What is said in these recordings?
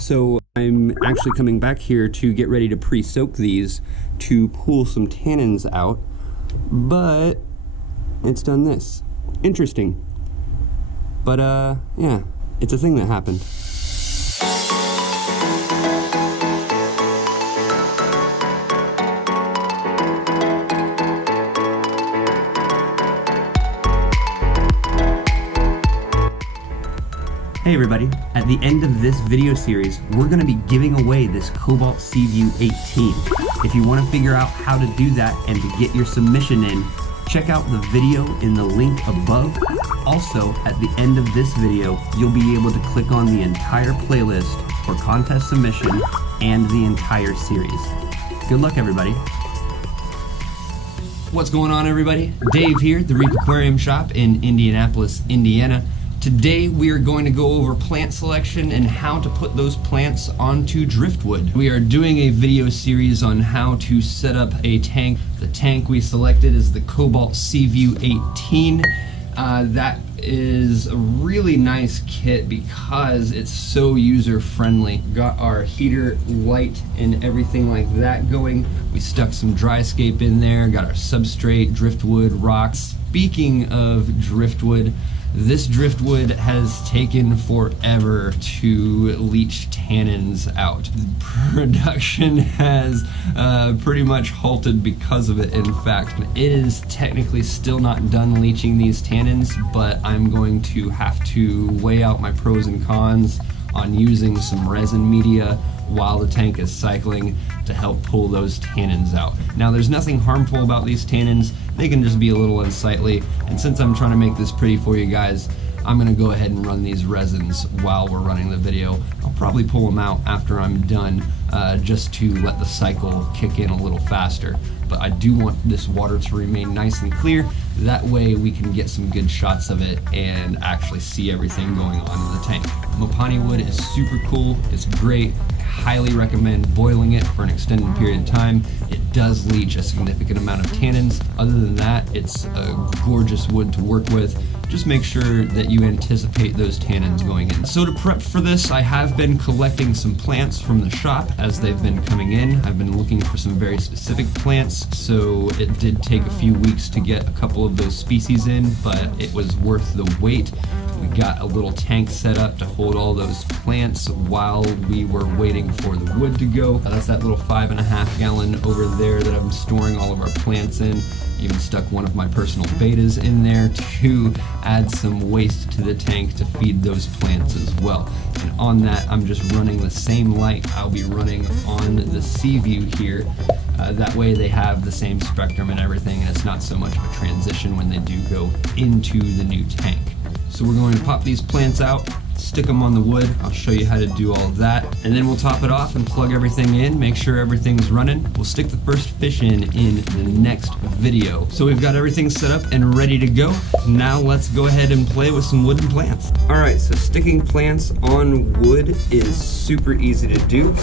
So I'm actually coming back here to get ready to pre-soak these to pull some tannins out, but it's done this. Interesting. But yeah, it's a thing that happened. Hey everybody, at the end of this video series, we're going to be giving away this Cobalt C-Vue 18. If you want to figure out how to do that and to get your submission in, check out the video in the link above. Also, at the end of this video, you'll be able to click on the entire playlist for contest submission and the entire series. Good luck everybody. What's going on everybody? Dave here, the Reef Aquarium shop in Indianapolis, Indiana. Today we are going to go over plant selection and how to put those plants onto driftwood. We are doing a video series on how to set up a tank. The tank we selected is the Cobalt C-Vue 18. That is a really nice kit because it's so user-friendly. Got our heater, light, and everything like that going. We stuck some dryscape in there, got our substrate, driftwood, rocks. Speaking of driftwood, this driftwood has taken forever to leach tannins out. Production has pretty much halted because of it. In fact, it is technically still not done leaching these tannins, but I'm going to have to weigh out my pros and cons on using some resin media while the tank is cycling to help pull those tannins out. Now there's nothing harmful about these tannins, they can just be a little unsightly, and since I'm trying to make this pretty for you guys, I'm gonna go ahead and run these resins while we're running the video. I'll probably pull them out after I'm done just to let the cycle kick in a little faster. But I do want this water to remain nice and clear, that way we can get some good shots of it and actually see everything going on in the tank. Mopani wood is super cool, it's great, highly recommend boiling it for an extended period of time. It does leach a significant amount of tannins. Other than that, it's a gorgeous wood to work with. Just make sure that you anticipate those tannins going in. So to prep for this, I have been collecting some plants from the shop as they've been coming in. I've been looking for some very specific plants, so it did take a few weeks to get a couple of those species in, but it was worth the wait. We got a little tank set up to hold all those plants while we were waiting for the wood to go. That's that little 5.5 gallon over there that I'm storing all of our plants in. Even stuck one of my personal betas in there to add some waste to the tank to feed those plants as well. And on that, I'm just running the same light I'll be running on the C-Vue here. That way they have the same spectrum and everything, and it's not so much of a transition when they do go into the new tank. So we're going to pop these plants out, stick them on the wood. I'll show you how to do all of that, and then we'll top it off and plug everything in, make sure everything's running. We'll stick the first fish in the next video. So we've got everything set up and ready to go. Now let's go ahead and play with some wooden plants. All right, so sticking plants on wood is super easy to do.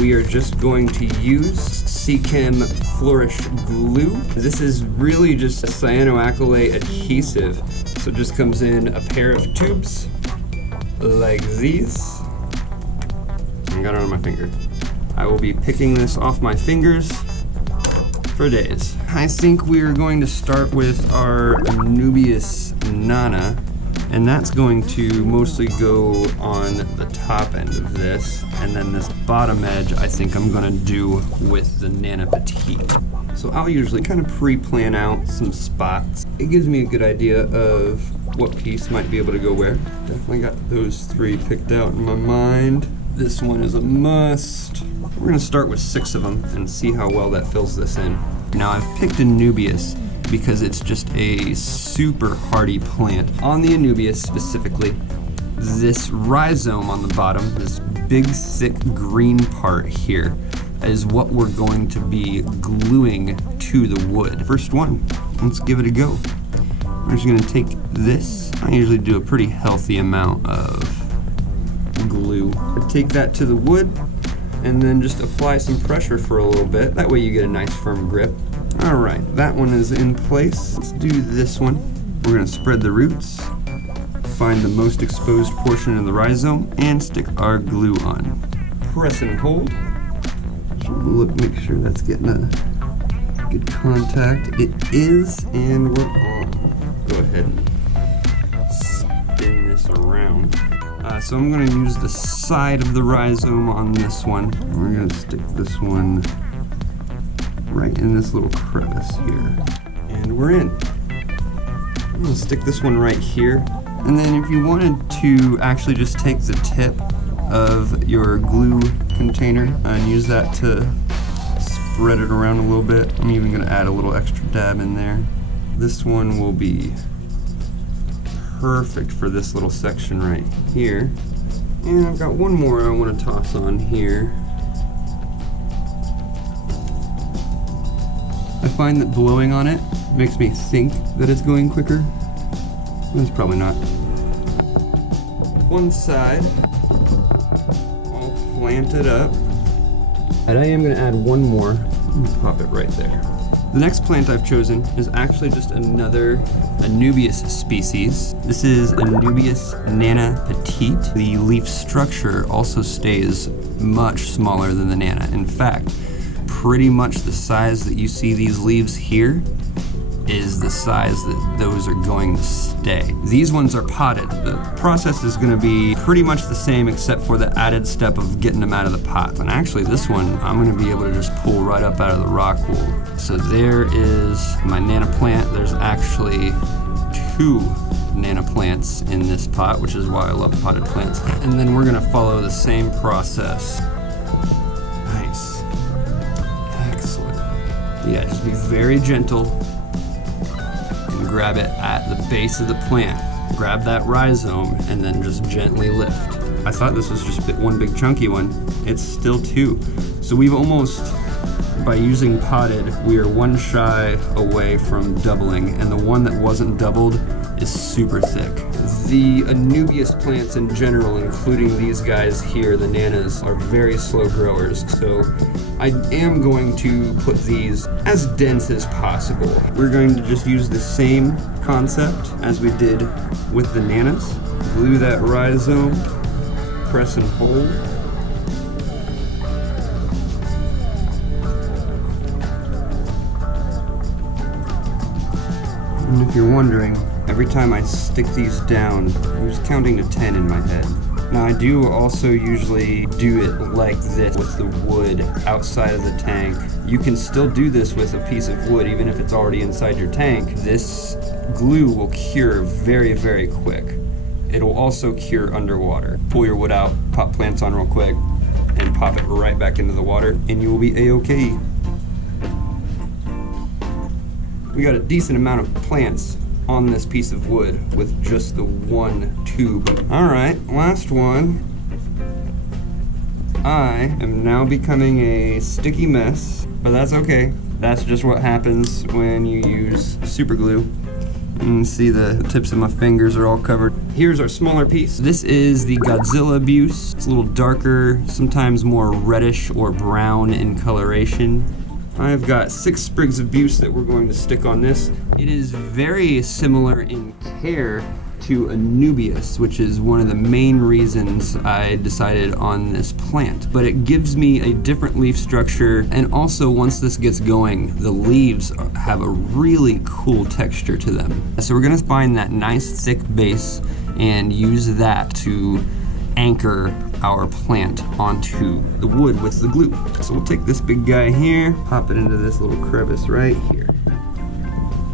We are just going to use C-Chem Flourish glue. This is really just a cyanoacrylate adhesive. So it just comes in a pair of tubes like these. I got it on my finger. I will be picking this off my fingers for days. I think we're going to start with our ANUBIAS Nana, and that's going to mostly go on the top end of this, and then this bottom edge I think I'm gonna do with the Nana Petite. So I'll usually kind of pre-plan out some spots. It gives me a good idea of what piece might be able to go where. Definitely got those 3 picked out in my mind. This one is a must. We're gonna start with 6 of them and see how well that fills this in. Now I've picked ANUBIAS because it's just a super hardy plant. On the ANUBIAS specifically, this rhizome on the bottom, this big thick green part here, is what we're going to be gluing to the wood. First one, let's give it a go. We're just gonna take this. I usually do a pretty healthy amount of glue. Take that to the wood and then just apply some pressure for a little bit. That way you get a nice firm grip. All right, that one is in place. Let's do this one. We're gonna spread the roots find the most exposed portion of the rhizome and stick our glue on. Press and hold. Look, make sure that's getting a good contact. It is, and we're on. Go ahead and spin this around. So I'm going to use the side of the rhizome on this one. We're going to stick this one right in this little crevice here. And we're in. I'm going to stick this one right here. And then if you wanted to actually just take the tip of your glue container and use that to spread it around a little bit. I'm even going to add a little extra dab in there. This one will be perfect for this little section right here. And I've got one more I want to toss on here. I find that blowing on it makes me think that it's going quicker. It's probably not. One side all planted up. And I am going to add one more. Pop it right there. The next plant I've chosen is actually just another ANUBIAS species. This is ANUBIAS nana petite. The leaf structure also stays much smaller than the nana. In fact, pretty much the size that you see these leaves here is the size that those are going to stay. These ones are potted. The process is going to be pretty much the same except for the added step of getting them out of the pot. And actually this one I'm going to be able to just pull right up out of the rock wool. So there is my nana plant. There's actually 2 nana plants in this pot, which is why I love potted plants. And then we're going to follow the same process. Nice. Excellent. Yeah, just be very gentle. Grab it at the base of the plant. Grab that rhizome and then just gently lift. I thought this was just one big chunky one. It's still 2. So we've almost, by using potted, we are 1 shy away from doubling, and the one that wasn't doubled is super thick. The ANUBIAS plants in general, including these guys here, the nanas, are very slow growers, so I am going to put these as dense as possible. We're going to just use the same concept as we did with the nanas. Glue that rhizome, press and hold. And if you're wondering, every time I stick these down, I'm just counting to 10 in my head. Now I do also usually do it like this with the wood outside of the tank. You can still do this with a piece of wood even if it's already inside your tank. This glue will cure very, very quick. It'll also cure underwater. Pull your wood out, pop plants on real quick, and pop it right back into the water, and you will be A-okay. We got a decent amount of plants on this piece of wood with just the 1 tube. Alright, last one. I am now becoming a sticky mess, but that's okay. That's just what happens when you use super glue. You can see the tips of my fingers are all covered. Here's our smaller piece. This is the GODZILLA BUCE. It's a little darker, sometimes more reddish or brown in coloration. I've got 6 sprigs of BUCE that we're going to stick on this. It is very similar in care to ANUBIAS, which is one of the main reasons I decided on this plant. But it gives me a different leaf structure, and also once this gets going, the leaves have a really cool texture to them. So we're gonna find that nice thick base and use that to anchor our plant onto the wood with the glue. So we'll take this big guy here, pop it into this little crevice right here.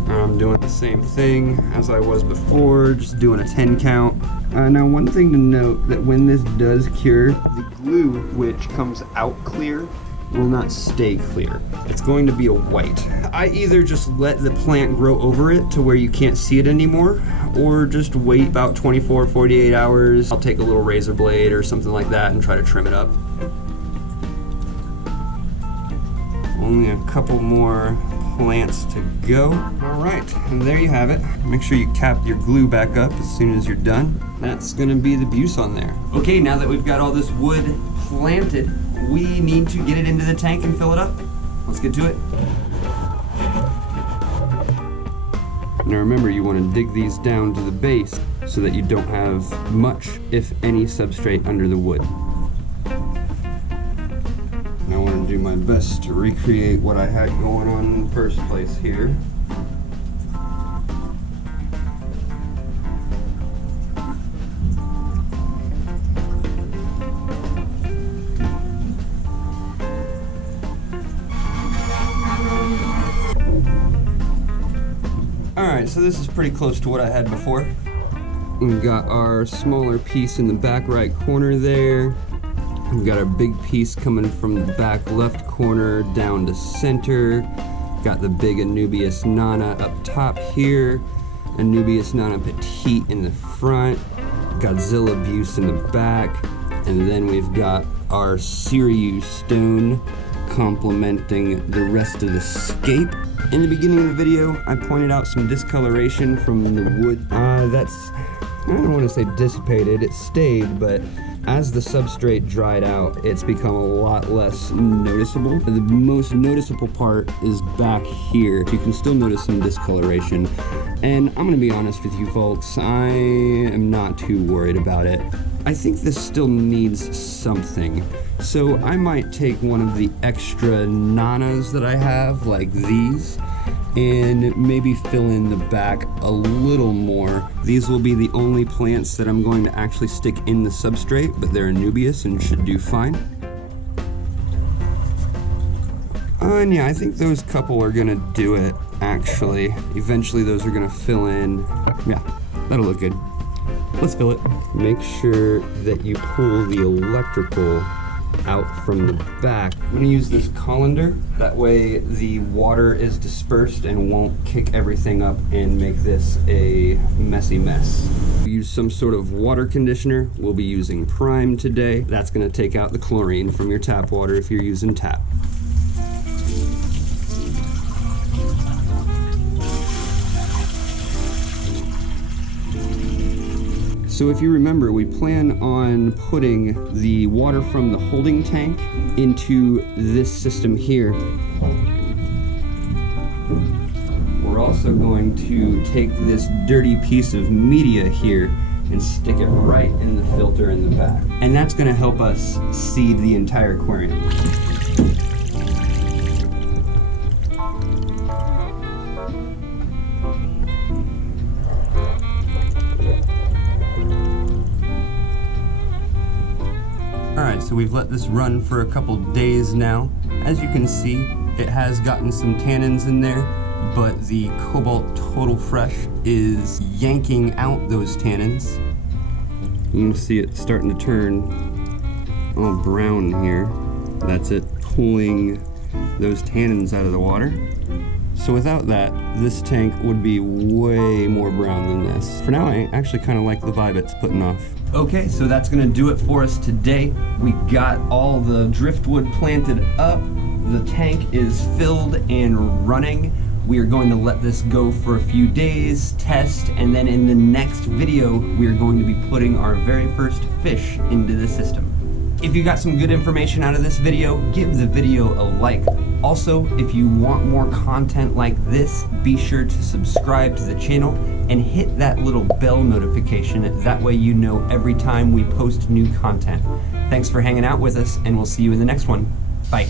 I'm doing the same thing as I was before, just doing a 10 count. Now one thing to note, that when this does cure, the glue, which comes out clear, will not stay clear. It's going to be a white. I either just let the plant grow over it to where you can't see it anymore, or just wait about 24, 48 hours. I'll take a little razor blade or something like that and try to trim it up. Only a couple more plants to go. All right, and there you have it. Make sure you cap your glue back up as soon as you're done. That's gonna be the BUCE on there. Okay, now that we've got all this wood planted, we need to get it into the tank and fill it up. Let's get to it. Now remember, you want to dig these down to the base. so that you don't have much, if any, substrate under the wood. I want to do my best to recreate what I had going on in the first place here. Alright, so this is pretty close to what I had before. We've got our smaller piece in the back right corner there. We've got our big piece coming from the back left corner down to center. Got the big ANUBIAS Nana up top here. ANUBIAS Nana Petite in the front. GODZILLA BUCE in the back. And then we've got our C-Vue stone complementing the rest of the scape. In the beginning of the video, I pointed out some discoloration from the wood. I don't want to say dissipated, it stayed, but as the substrate dried out, it's become a lot less noticeable. The most noticeable part is back here. You can still notice some discoloration. And I'm gonna be honest with you folks, I am not too worried about it. I think this still needs something. So I might take one of the extra nanas that I have, like these, and maybe fill in the back a little more. These will be the only plants that I'm going to actually stick in the substrate, but they're ANUBIAS and should do fine. And yeah, I think those couple are gonna do it, actually. Eventually those are gonna fill in. Yeah, that'll look good. Let's fill it. Make sure that you pull the electrical out from the back. I'm gonna use this colander. That way the water is dispersed and won't kick everything up and make this a messy mess. Use some sort of water conditioner. We'll be using Prime today. That's gonna take out the chlorine from your tap water if you're using tap. So if you remember, we plan on putting the water from the holding tank into this system here. We're also going to take this dirty piece of media here and stick it right in the filter in the back. And that's gonna help us seed the entire aquarium. Alright, so we've let this run for a couple days now. As you can see, it has gotten some tannins in there, but the Cobalt Total Fresh is yanking out those tannins. You can see it starting to turn all brown here. That's it pulling those tannins out of the water. So without that, this tank would be way more brown than this. For now, I actually kind of like the vibe it's putting off. Okay, so that's gonna do it for us today. We got all the driftwood planted up. The tank is filled and running. We are going to let this go for a few days, test, and then in the next video, we are going to be putting our very first fish into the system. If you got some good information out of this video, give the video a like. Also, if you want more content like this, be sure to subscribe to the channel and hit that little bell notification. That way you know every time we post new content. Thanks for hanging out with us, and we'll see you in the next one. Bye.